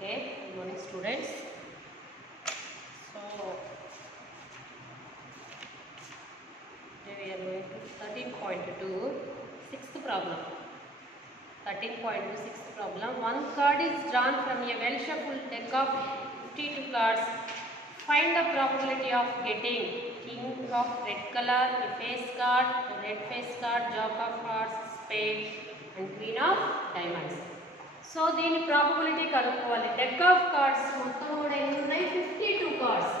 Okay, good morning students. So today we are going to 13.2 sixth problem. 13.2 sixth problem. One card is drawn from a well shuffled deck of 52 cards. Find the probability of getting king of red color, a face card, a red face card, jack of hearts, spade and queen of diamonds. So దీని ప్రాబబిలిటీ కనుక్కోవాలి. Deck of cards మొత్తం కూడా ఎన్ని ఉన్నాయి? 52 cards.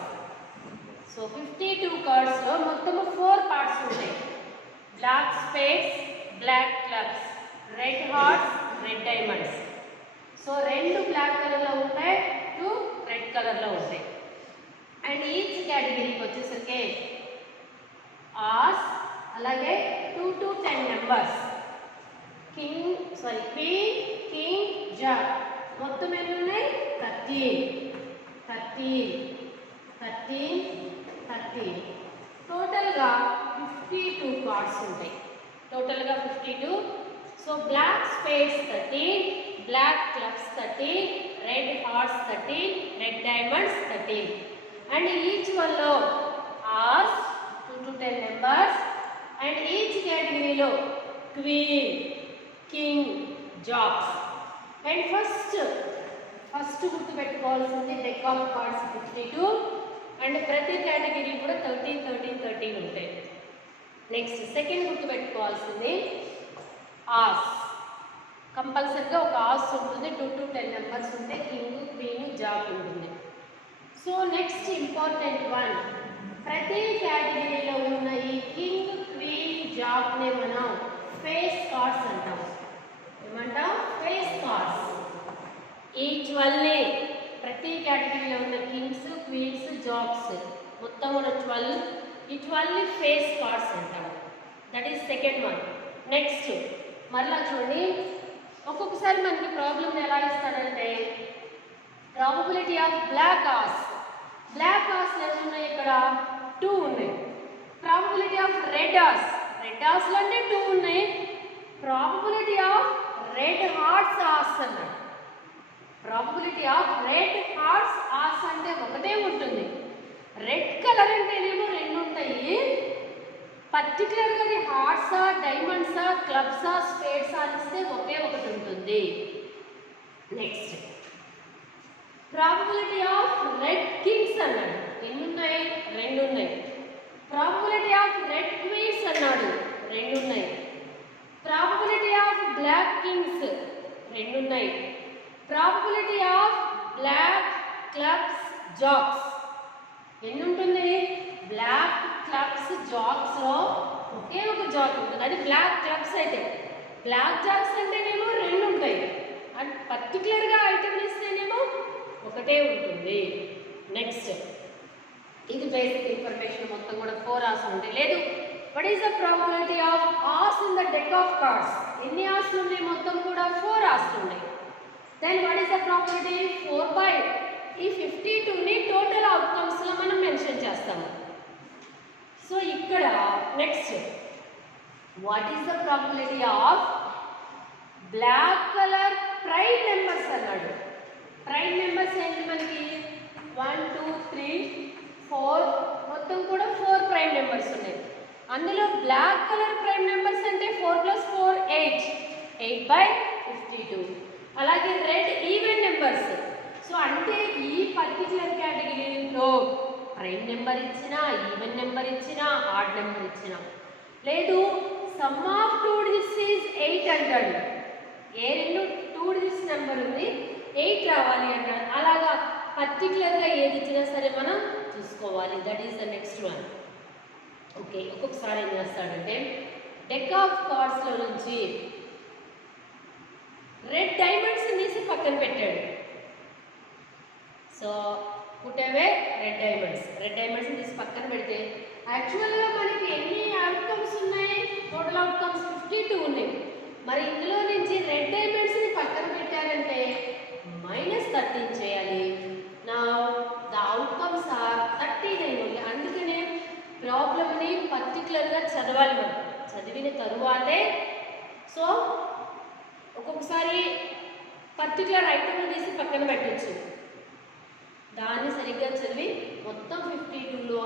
So 52 కార్డ్స్లో మొత్తము 4 parts ఉంటాయి. Black spades, black clubs, red hearts, red diamonds. So 2 black కలర్లో ఉంటాయి, 2 రెడ్ కలర్లో ఉంటాయి. అండ్ ఈచ్ కేటగిరీకి వచ్చేసరికి ఆస్, అలాగే 2 to 10 numbers. Queen, king, Jack మొత్తం ఎన్ని ఉన్నాయి? 13 టోటల్గా 52 కార్డ్స్ ఉంటాయి. టోటల్గా 52. So black spades 13, black clubs 13, red hearts 13, red diamonds 13. And each వన్లో ఆర్స్ 2 to 10 నెంబర్స్. అండ్ ఈచ్ కేటగిరీలో queen, king, jacks. And first గుర్తుపెట్టుకోవాల్సింది డెక్ ఆఫ్ కార్డ్స్ 52. అండ్ ప్రతి కేటగిరీ కూడా 13 ఉంటాయి. నెక్స్ట్ సెకండ్ గుర్తుపెట్టుకోవాల్సింది ఆస్. కంపల్సరిగా ఒక ఆస్ ఉంటుంది, 2 to 10 నెంబర్స్ ఉంటాయి, కింగ్, క్వీన్, జాక్ ఉంటుంది. సో నెక్స్ట్ ఇంపార్టెంట్ వన్, ప్రతి కేటగిరీలో ఉన్న ఈ కింగ్, క్వీన్, జాక్నే మనం ఫేస్ కార్డ్స్ అంటాం. ఏమంటాం? Face cards. ఈచ్ వన్లే ప్రతి కేటగిరీలో ఉన్న కింగ్స్, క్వీన్స్, జాక్స్ మొత్తం ఉన్న 12, ఈ 12 ఫేస్ కార్డ్స్ అంటాం. That is second one. Next మరలా చూడండి, ఒక్కొక్కసారి మనకి ప్రాబ్లం ఎలా ఇస్తాడంటే probability of black aces. Black aces ఎన్ని ఉన్నాయి? ఇక్కడ 2 ఉన్నాయి. Probability of red aces, red ఆస్లో అంటే 2 ఉన్నాయి. Probability of red hearts aces అన్నాడు. Probability of red hearts aces అంటే ఒకటే ఉంటుంది. రెడ్ కలర్ అంటేనేమో 2 ఉంటాయి. పర్టికులర్గా అది హార్ట్సా, డైమండ్సా, క్లబ్సా, స్పేడ్సా అనిస్తే ఒకే ఒకటి ఉంటుంది. Next probability of red Kings అన్నాడు. ఎన్ని ఉన్నాయి? 2 ఉన్నాయి. ప్రాబబిలిటీ ఆఫ్ రెడ్ క్వీన్స్ అన్నాడు. 2 ఉన్నాయి. ప్రాబబిలిటీ ఆఫ్ బ్లాక్ కింగ్స్ 2 ఉన్నాయి. Probability of black clubs, jacks ఎన్ని ఉంటుంది? బ్లాక్ క్లబ్స్, జాక్స్లో ఒకే ఒక జాక్ ఉంటుంది. అది బ్లాక్ క్లబ్స్ అయితే. బ్లాక్ జాక్స్ అంటేనేమో 2 ఉంటాయి. అండ్ పర్టికులర్గా ఐటమ్ ఇస్తేనేమో ఒకటే ఉంటుంది. నెక్స్ట్ ఇది బేసిక్ ఇన్ఫర్మేషన్ మొత్తం కూడా 4 ఆస్ ఉంటాయి. లేదు, what is the probability of aces in the deck of cards? ఎన్ని ఆస్లు ఉన్నాయి? మొత్తం కూడా 4 ఆస్లు ఉన్నాయి. Then what is the probability? 4/, ఈ 52ని టోటల్ అవుట్కమ్స్లో మనం మెన్షన్ చేస్తాము. సో ఇక్కడ next what is the probability of black colour prime numbers అన్నాడు. ప్రైమ్ నెంబర్స్ ఏంటి మనకి? 1, 2, 3, 4 మొత్తం కూడా 4 ప్రైమ్ నెంబర్స్ ఉన్నాయి. అందులో బ్లాక్ కలర్ ప్రైమ్ నెంబర్స్ అంటే 4 + 4 8, 8/52. అలాగే రెడ్ ఈవెన్ నెంబర్స్. సో అంటే ఈ పర్టికులర్ కేటగిరీలో ప్రైమ్ నెంబర్ ఇచ్చినా, ఈవెన్ నెంబర్ ఇచ్చినా, ఆడ్ నెంబర్ ఇచ్చినా, లేదు సమ్ ఆఫ్ 2 డిజిట్స్ ఈజ్ 8 అంటాడు. ఏ 2 డిజిట్స్ నెంబర్ ఉంది, 8 రావాలి అంటాడు. అలాగా పర్టికులర్గా ఏది ఇచ్చినా సరే మనం చూసుకోవాలి. That is the next one. Okay, ఒక్కొక్కసారి ఏం చేస్తాడంటే డెక్ ఆఫ్ కార్డ్స్లో నుంచి రెడ్ డైమండ్స్ తీసి పక్కన పెట్టాడు. సో పుట్టేవే రెడ్ డైమండ్స్ తీసి పక్కన పెడితే యాక్చువల్గా మనకి ఎన్ని అవుట్కమ్స్ ఉన్నాయి? టోటల్ అవుట్కమ్స్ 52 ఉన్నాయి. మరి ఇందులో నుంచి రెడ్ డైమండ్స్ని పక్కన పెట్టారంటే -13 చేయాలి. నా ద అవుట్కమ్స్ ఆర్ 39 ఉంది. అందుకనే ప్రాబ్లమ్ని పర్టికులర్గా చదవాలి. మనం చదివిన తరువాతే. సో ఒక్కొక్కసారి పర్టికులర్ ఐటమ్ తీసి పక్కన పెట్టచ్చు. దాన్ని సరిగ్గా చదివి మొత్తం 52లో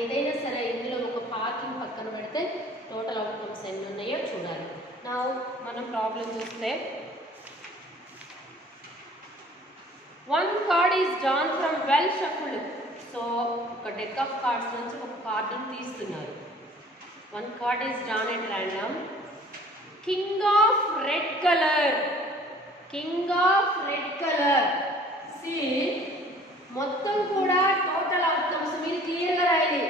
ఏదైనా సరే ఇందులో ఒక పార్ట్ని పక్కన పెడితే టోటల్ అవుట్కమ్స్ ఎన్ని ఉన్నాయో చూడాలి. నా మనం ప్రాబ్లం చూస్తే one card is drawn from well shuffled. So ఒక డెక్ ఆఫ్ కార్డ్స్ నుంచి ఒక కార్డుని తీస్తున్నారు. one card is drawn at random. king of red color. king of red color. see మొత్తం కూడా టోటల్ అవుట్కమ్స్ మీరు క్లియర్గా రాయాలి.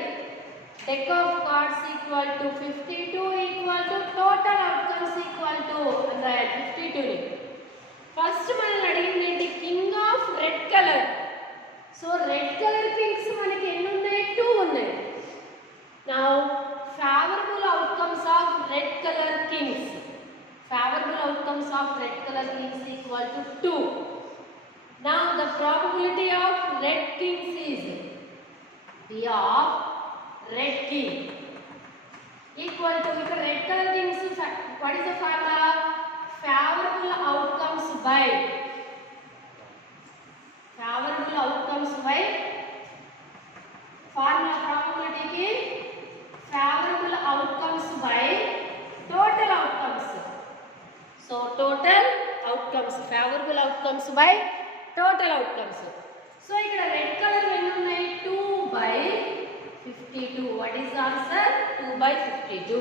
Deck of cards equal to 52 equal to total outcomes equal to అని రాయాలి. 52ని ఫస్ట్ మనల్ని అడిగింది ఏంటి? King of red colour. So red colour Kings మనకి ఎన్ని ఉన్నాయి? 2 ఉన్నాయి. Now favourable outcomes of red colour Kings. Favourable outcomes of red colour Kings equal to 2. Now the probability of red kings is P of red king equal to red color kings. What is the formula? Favorable outcomes by formula probability ki favorable outcomes by total outcomes. So total outcomes, favorable outcomes by total outcomes. So ikkada red color enni unnai? 2/52. What is the answer? 2/52.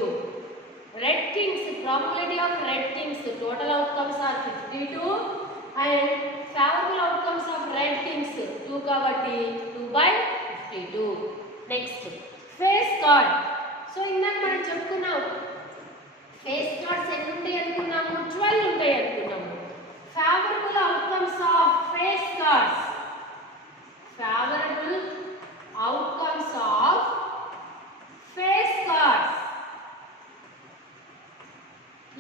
Red kings, probability of red kings, total outcomes are 52 and favorable outcomes of red kings 2 kabatti 2/52. Next face card. So innak manam cheptunnam face cards enni untayi anukunnamu? 12 untayi anukunnamu. Favorable outcomes of face cards. Favorable outcomes of face cards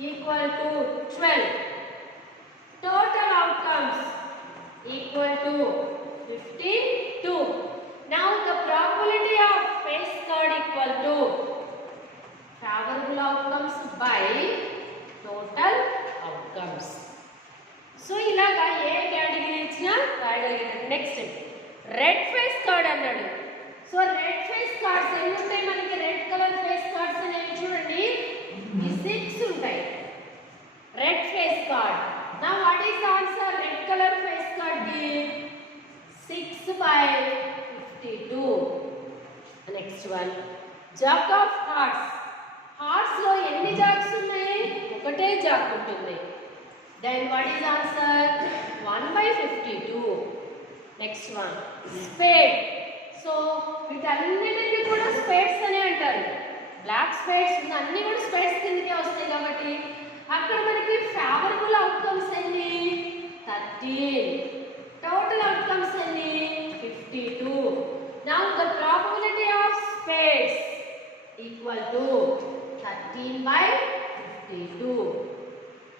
equal to 12. Total outcomes equal to 52. Now the probability of face card equal to favorable outcomes by total outcomes. So ilaga ఏ కేటగిరీ ఇచ్చినా రాయగలిగారు. Next red face card అన్నాడు. So red face cards ఎన్ని ఉంటాయి మనకి? Red colour face cards అనేవి చూడండి 6 ఉంటాయి. Red face card. Now what is the answer? Red color face card ki 6/52. Next one jack of hearts. Hearts లో ఎన్ని జాక్స్ ఉన్నాయి? ఒకటే జాక్ ఉంటుంది. Then what is the answer? 1/52. Next one spade. So వీటన్నిటిని కూడా స్పేడ్స్ అనే అంటారు. బ్లాక్ స్పేడ్స్ అన్ని కూడా స్పేడ్స్ కిందకే వస్తాయి కాబట్టి అక్కడ మనకి ఫేవరబుల్ అవుట్కమ్స్ ఎన్ని? 13. టోటల్ అవుట్కమ్స్ ఎన్ని? 52. Now the probability of spades equal to 13/52.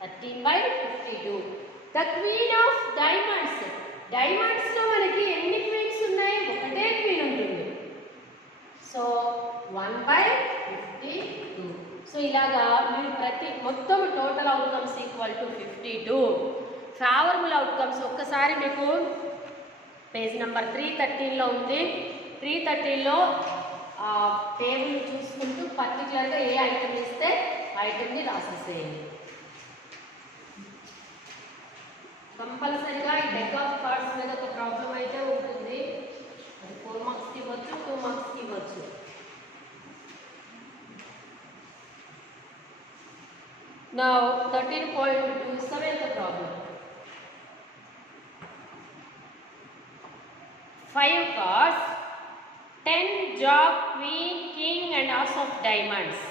13/52. The queen of diamonds. Diamonds లో మనకి ఎన్ని క్వీన్స్ ఉన్నాయి? ఒకటే క్వీన్ ఉంటుంది. సో 1/52. సో ఇలాగా మీరు ప్రతి మొత్తం total outcomes equal to 52. Favourable outcomes ఒక్కసారి మీకు పేజ్ నెంబర్ 313లో ఉంది. 313లో టేబుల్ చూసుకుంటూ పర్టికులర్గా ఏ ఐటమ్ ఇస్తే ఐటమ్ని రాసేసేయండి. కంపల్సరీగా ఈ డెక్ ఆఫ్ కార్డ్స్ మీద ఒక ప్రాబ్లం అయితే ఉంటుంది. అది 4 మార్క్స్కి ఇవ్వచ్చు, 2 మార్క్స్కి ఇవ్వచ్చు. Now 13.27 the problem. 5 cards, 10 jack, queen, king and ace of diamonds.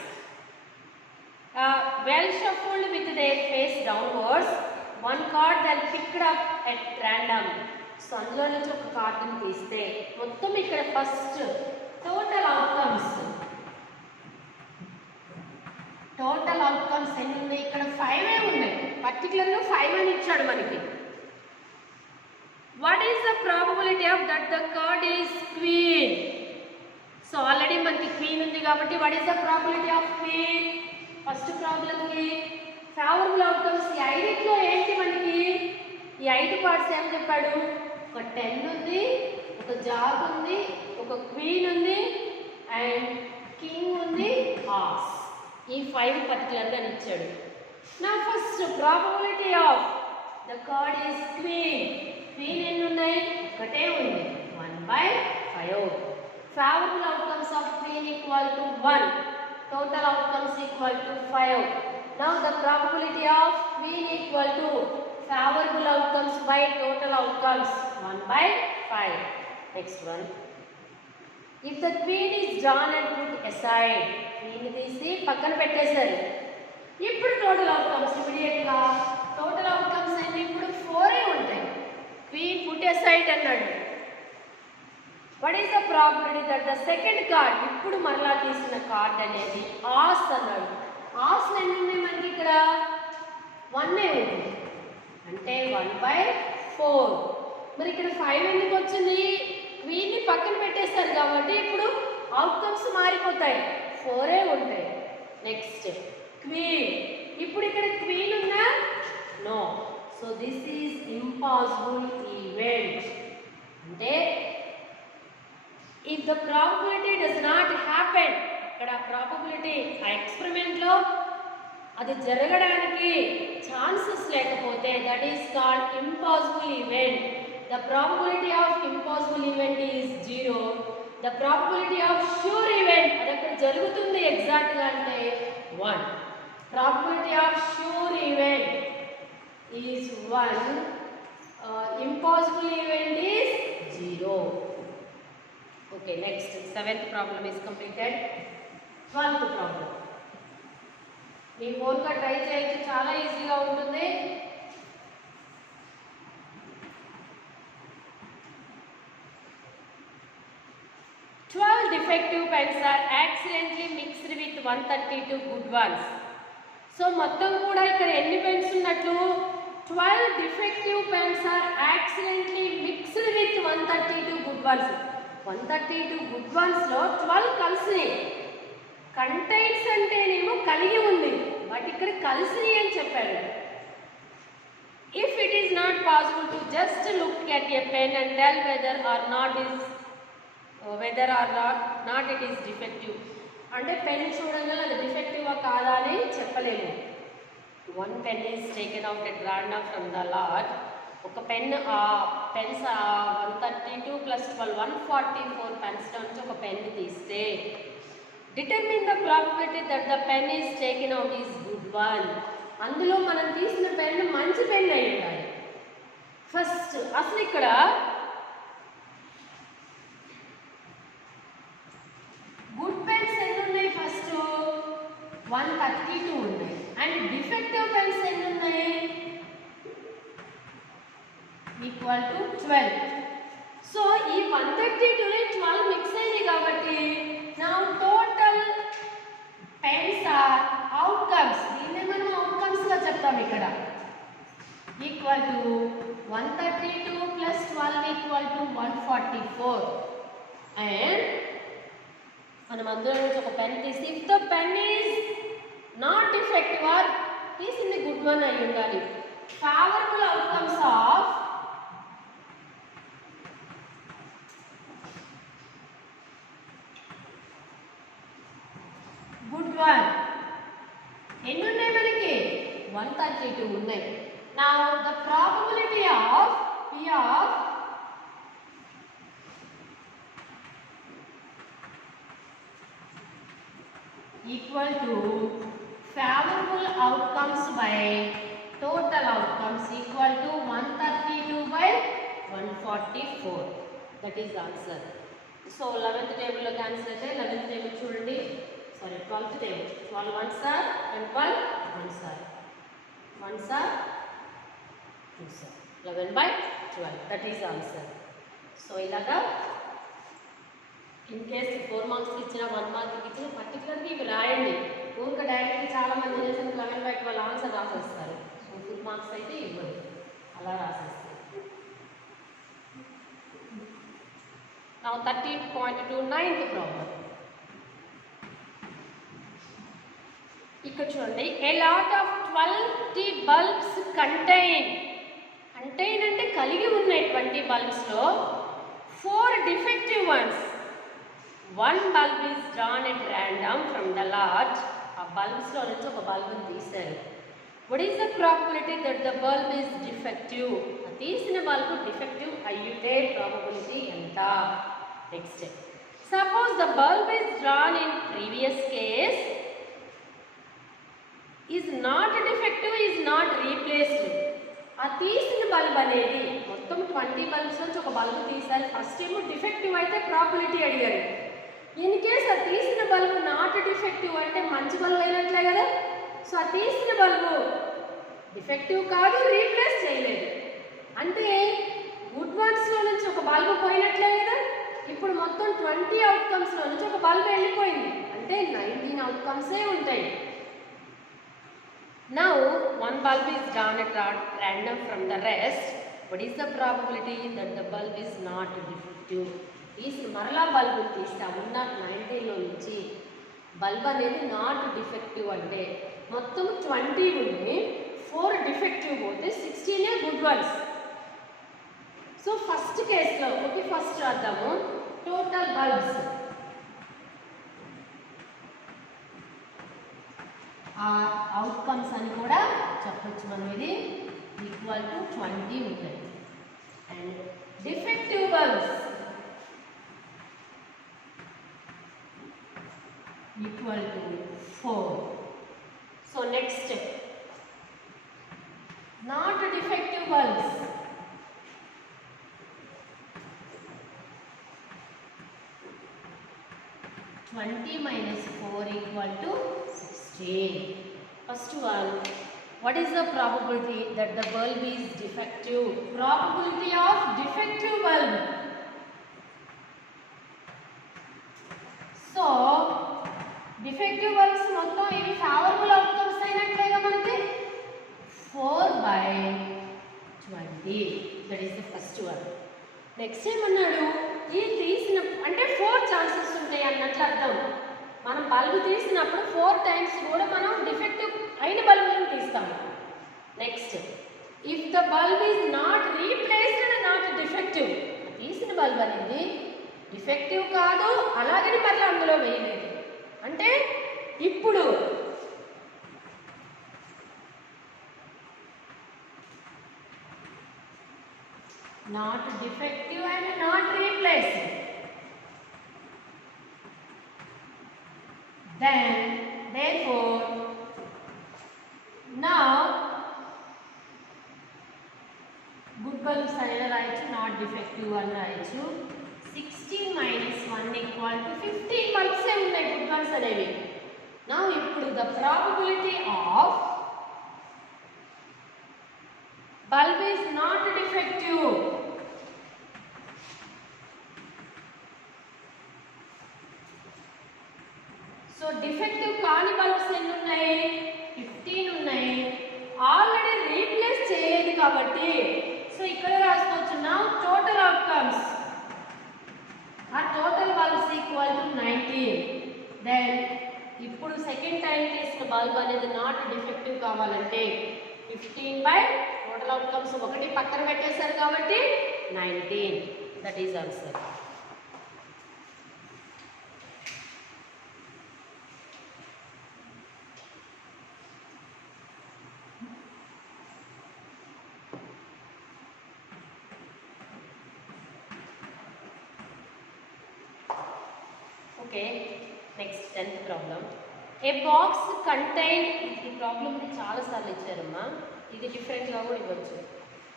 Well shuffled with their face downwards. One card then picked up at random. So అందులో నుంచి ఒక కార్డుని తీస్తే మొత్తం ఇక్కడ ఫస్ట్ టోటల్ అవుట్కమ్స్ ఎన్ని ఉన్నాయి? ఇక్కడ 5 ఉన్నాయి. పర్టికులర్గా 5 అని ఇచ్చాడు మనకి. What is the probability of that the card is queen? So already మనకి క్వీన్ ఉంది కాబట్టి what is the probability of queen? First ప్రాబ్లంకి ఫేవరబుల్ అవుట్కమ్స్ ఈ ఐడిట్లో ఏంటి మనకి? ఈ 5 పార్ట్స్ ఏం చెప్పాడు? ఒక 10 ఉంది, ఒక జాగ్ ఉంది, ఒక క్వీన్ ఉంది అండ్ కింగ్ ఉంది, హార్స్. ఈ 5 పర్టికులర్గా ఇచ్చాడు. నా first probability of the card is queen. Queen ఎన్ని ఉన్నాయి? ఒకటే ఉంది, 1/5. Favorable outcomes of queen equal to 1. Total outcomes equal to 5. Now the probability of queen equal to favorable outcomes by total outcomes 1/5. Next one. If the queen is drawn and put aside, queen తీసి పక్కన పెట్టేశారు. ఇప్పుడు total outcomes immediate గా total outcomes అంటే ఇప్పుడు 4 ఉంటాయి. queen put aside అన్నాడు. What is the probability that the second card ఇప్పుడు మరలా తీసిన కార్డ్ అనేది ఆస్ అన్నాడు. ఆస్ ఎన్ని ఉన్నాయి మనకి ఇక్కడ? 1 ఉంది అంటే 1/4. మరి ఇక్కడ 5 ఎందుకు వచ్చింది? క్వీన్ని పక్కన పెట్టేశారు కాబట్టి ఇప్పుడు అవుట్కమ్స్ మారిపోతాయి, 4 ఉంటాయి. Next queen. ఇప్పుడు ఇక్కడ క్వీన్ ఉందా? No. So this is impossible event. అంటే if the probability does not happen, ఇక్కడ ప్రాబబిలిటీ ఆ ఎక్స్పెరిమెంట్లో అది జరగడానికి ఛాన్సెస్ లేకపోతే that is called impossible event. The probability of impossible event is 0. The probability of sure event అది అక్కడ జరుగుతుంది ఎగ్జాక్ట్గా అంటే 1. Probability of sure event is 1. Impossible event is 0. Okay, next 7th problem is completed. 12th problem. మీ ఓన్గా ట్రై చేయొచ్చు, చాలా ఈజీగా ఉంటుంది. defective pens are accidentally mixed with 132 good ones. So మొత్తం కూడా ఇక్కడ ఎన్ని పెన్స్ ఉన్నట్లు? 12 defective pens are accidentally mixed with 132 good ones. 132 good వన్స్లో 12 కలిసినాయి. కంటైన్స్ అంటేనేమో కలిగి ఉంది, బట్ ఇక్కడ కలిసినాయి అని చెప్పాడు. If it is not possible to just look at a pen and tell whether or not it is defective. అంటే పెన్ చూడగానే అది డిఫెక్టివా కాదా అని చెప్పలేము. 1 pen is taken out at random from the lot. ఒక పెన్ పెన్స్ 132 + 12 144 పెన్స్ నుంచి ఒక పెన్ తీస్తే determine the probability that the pen is taken out is good one. అందులో మనం తీసిన పెన్ మంచి పెన్ అయి ఉండాలి. ఫస్ట్ అసలు ఇక్కడ గుడ్ పెన్స్ ఎన్ని ఉన్నాయి? ఫస్ట్ 132 ఉన్నాయి. అండ్ డిఫెక్టివ్ పెన్స్ ఎన్ని ఉన్నాయి? Equal to 12. సో ఈ 132 12 మిక్స్ అయింది కాబట్టి నా టోటల్ పెన్స్ ఆర్ అవుట్కమ్స్. దీన్ని మనం అవుట్కమ్స్గా చెప్తాం ఇక్కడ. Equal to 132 + 12 equal to 144. And మనం అందులో నుంచి ఒక పెన్ తీసి if the pen is not defective or తీసింది గుడ్ వన్ అయి ఉండాలి. Favourable outcomes of good one ఎన్ని ఉన్నాయి మనకి? 132 ఉన్నాయి. Now the probability of P of equal to favourable outcomes by total outcomes equal to 132/144. That is answer. So 11th టేబుల్లో క్యాన్సిల్ అయితే 11th table చూడండి. Sorry, 12th table. 12 ones are and 12 ones are. Ones are 2 are. 11/12. That is answer. So ilaga in case 4 marks ichina 1 mark ichina particularly ivi raayandi. Oka direct chaala mandi chesina 11/12 answer raasestaru. So full marks aithe ivvadu. Ala raasestaru. Now 13.2 9th problem. ఇక్కడ చూడండి, a lot of 12 bulbs contain అంటే కలిగి ఉన్నాయి 20 బల్బ్స్లో 4 defective once. 1 bulb is drawn at random from the lot. ఆ బల్బ్స్లో నుంచి ఒక బల్బుని తీశారు. What is the probability that the bulb is defective? ఆ తీసిన బల్బు డిఫెక్టివ్ అయ్యితే ప్రాబబిలిటీ ఎంత? Next, suppose the bulb is drawn in previous case is not defective, is not replaced. ఆ తీసిన బల్బ్ అనేది మొత్తం 20 బల్బ్స్ నుంచి ఒక బల్బు తీశారు. ఫస్ట్ ఏమో డిఫెక్టివ్ అయితే ప్రాబిలిటీ అడిగారు. ఇన్ కేస్ ఆ తీసిన బల్బు నాట్ డిఫెక్టివ్ అంటే మంచి బల్బు అయినట్లే కదా. సో ఆ తీసిన బల్బు డిఫెక్టివ్ కాదు, రీప్లేస్ చేయలేదు అంటే గుడ్ వన్స్లో నుంచి ఒక బల్బు పోయినట్లే కదా. ఇప్పుడు మొత్తం 20 అవుట్కమ్స్లో నుంచి ఒక బల్బు వెళ్ళిపోయింది అంటే 19 అవుట్కమ్సే ఉంటాయి. Now, one bulb is drawn at random from the rest. What is the probability that the bulb is not defective? Is marala bulb తీస్తా ఉన్న 19లో నుంచి బల్బ్ అనేది నాట్ డిఫెక్టివ్ అంటే మొత్తం 20 ఉన్నాయి, 4 డిఫెక్టివ్ పోతే 16 గుడ్ వన్స్. సో ఫస్ట్ కేసులో ఓకే, ఫస్ట్ రాద్దాము టోటల్ బల్బ్స్. ఆ అవుట్కమ్స్ అని కూడా చెప్పొచ్చు మనం. ఇది ఈక్వల్ టు 20 ఉంటాయి. And defective bulbs equal to 4. So next not defective bulbs. -4 equal to 16. First one, what is the probability that the bulb is defective? Probability of defective bulb. So, defective bulbs మొత్తం ఇవి favorable outcomes అయినట్లేగా మనకి 4/20. That is the first one. Next ఏమన్నాడు, ఈ తీసిన అంటే 4 ఛాన్సెస్ ఉంటాయి అన్నట్లు అర్థం. మనం బల్బు తీసినప్పుడు 4 టైమ్స్ కూడా మనం డిఫెక్టివ్ అయిన బల్బులను తీస్తాము. Next, if the bulb is not replaced not defective, తీసిన బల్బ్ అనేది డిఫెక్టివ్ కాదు అలాగని మళ్ళీ అందులో వేయలేదు అంటే ఇప్పుడు not defective and not replaced, then therefore now good bulbs అనేది రాయొచ్చు, not defective అని రాయొచ్చు. 16 - 1 equal to 15 bulbs ఏ ఉన్నాయి good bulbs అనేవి. now ఇప్పుడు the probability of bulb is not defective. So defective కాని బల్బ్స్ ఎన్ని ఉన్నాయి? 15 ఉన్నాయి. ఆల్రెడీ రీప్లేస్ చేయలేదు కాబట్టి సో ఇక్కడ రాసుకోవచ్చు నా టోటల్ అవుట్కమ్స్ ఆ total bulbs equal to 19. Then ఇప్పుడు సెకండ్ టైం తీసిన బల్బ్ అనేది నాట్ డిఫెక్టివ్ కావాలంటే 15 టోటల్ అవుట్కమ్స్ ఒకటి పక్కన పెట్టేశారు కాబట్టి 19. That is answer. Okay, next 10th problem. A box contain, ఈ ప్రాబ్లమ్ చాలా సార్లు ఇచ్చారమ్మా, ఇది డిఫరెంట్గా కూడా ఇవ్వచ్చు.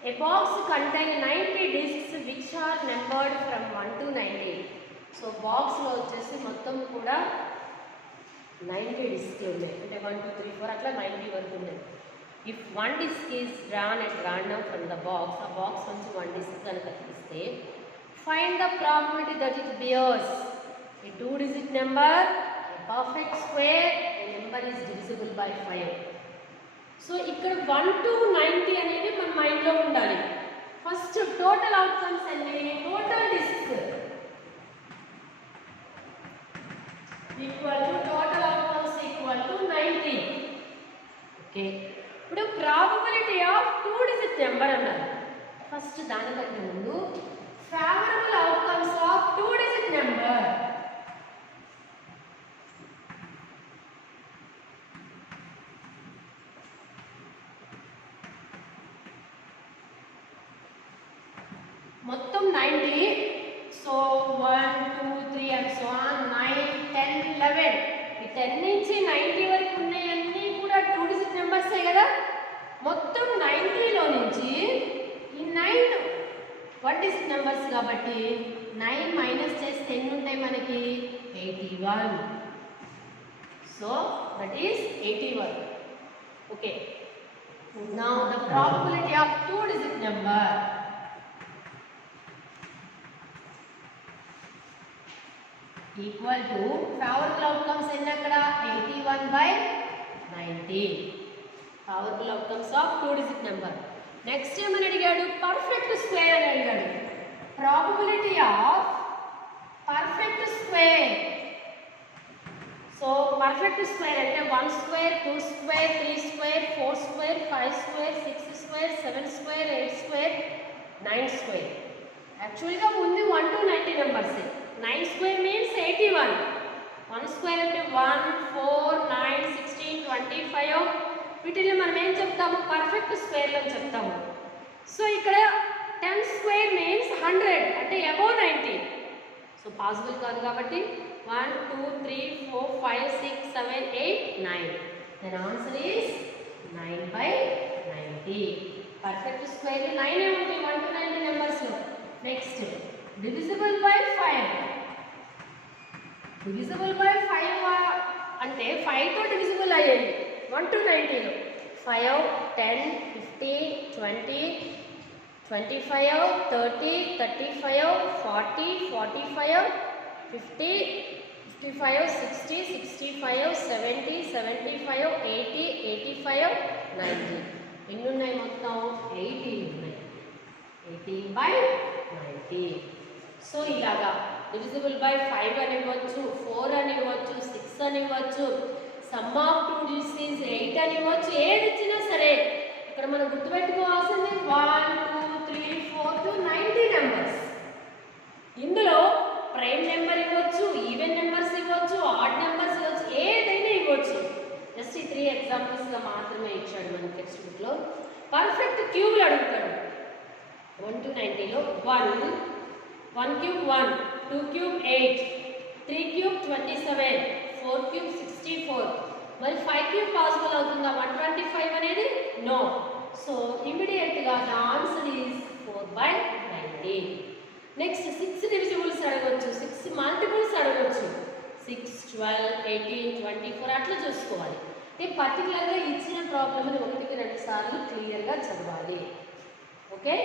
A box contain 90 discs which are numbered from 1 to 90. సో బాక్స్లో వచ్చేసి మొత్తం కూడా 90 డిస్క్లు ఉన్నాయి అంటే 1 2 3 4 అట్లా 90 వరకు ఉన్నాయి. ఇఫ్ 1 disc is drawn at random from the box, ఆ బాక్స్ నుంచి 1 disc కనుక తీస్తే find the probability that it bears a 2-digit number, a perfect square, a number is divisible by 5. So ఇక్కడ 1 to 90 అనేది మన మైండ్లో ఉండాలి. ఫస్ట్ టోటల్ అవుట్కమ్స్ అన్ని total disc equal to total outcomes equal to 90. Okay, ఇప్పుడు probability of 2-digit number అన్నారు. First దానికంటే ముందు favourable outcomes of 2 digit number. మొత్తం 90. So 1 2 3 and so on 9 10 11. ఈ 10 నుంచి 90 వరకు ఉన్నాయన్నీ కూడా 2 digit నెంబర్సే కదా. మొత్తం 90లో నుంచి ఈ 9 1 digit నెంబర్స్ కాబట్టి 9 మైనస్ చేస్తే ఎన్ని ఉంటాయి మనకి? 81. So that is 81. Okay. Now the probability of 2 digit number equal to favourable outcomes ఎన్ని అక్కడ? 81/90. Powerful outcomes of 2 digit number. Next ఏమని అడిగాడు? పర్ఫెక్ట్ స్క్వేర్ అని అడిగాడు. Probability of perfect square. So perfect square అంటే 1 square 2 square 3 square 4 square 5 square 6 square 7 square 8 square 9 square. యాక్చువల్గా ఉంది 1 to 90 నెంబర్స్. 9 square means 81. 1 square అంటే 1 4 9 16 25. వీటిని మనం ఏం చెప్తాము? పర్ఫెక్ట్ స్క్వేర్లో చెప్తాము. సో ఇక్కడ 10 square means 100 అంటే అబౌవ్ 90. సో పాసిబుల్ కాదు కాబట్టి 1 2 3 4 5 6 7 8 9. Then answer is 9/90. Perfect square 9 ఉంటాయి 1 to 90 నెంబర్స్లో. Next divisible by 5. Divisible by 5 అంటే 5తో డివిజిబుల్ అయ్యేది 1 to 90లో. 5 10 15 20 25 30 35 40 45 50 55 60 65 70 75 80 85 90. ఎన్ని ఉన్నాయి మొత్తం? 80 ఉన్నాయి. 80/90. సో ఇలాగా డివిజిబుల్ బై 5 అని ఇవ్వచ్చు, 4 అని ఇవ్వచ్చు, 6 అని ఇవ్వచ్చు, సమ్ ఆఫ్ 2 digits ఈజ్ 8 అని ఇవ్వచ్చు. ఏది ఇచ్చినా సరే ఇక్కడ మనం గుర్తుపెట్టుకోవాల్సింది 1 2 3 4 to 90 నెంబర్స్. ఇందులో ప్రైమ్ నెంబర్ ఇవ్వచ్చు, ఈవెన్ నెంబర్స్ ఇవ్వచ్చు, ఆడ్ నెంబర్స్ ఇవ్వచ్చు, ఏదైనా ఇవ్వచ్చు. జస్ట్ ఈ 3 ఎగ్జాంపుల్స్గా మాత్రమే ఇచ్చాడు మన టెక్స్ట్ బుక్లో. పర్ఫెక్ట్ క్యూబ్లు అడుగుతాడు 1 to 90లో. 1 cube 1, 2 cube 8, 3 cube 27, 4 cube 64. మరి 5 cube పాసిబుల్ అవుతుందా 125 అనేది? నో. సో ఇమీడియట్గా ద ఆన్సర్ ఈజ్ 4/90. నెక్స్ట్ 6 డివిజిబుల్స్ అడగవచ్చు, 6 మల్టిపుల్స్ అడగవచ్చు. 6 12 18 24 అట్లా చూసుకోవాలి. పర్టికులర్గా ఇచ్చిన ప్రాబ్లమ్ని 1కి 2 సార్లు క్లియర్గా చదవాలి. ఓకే.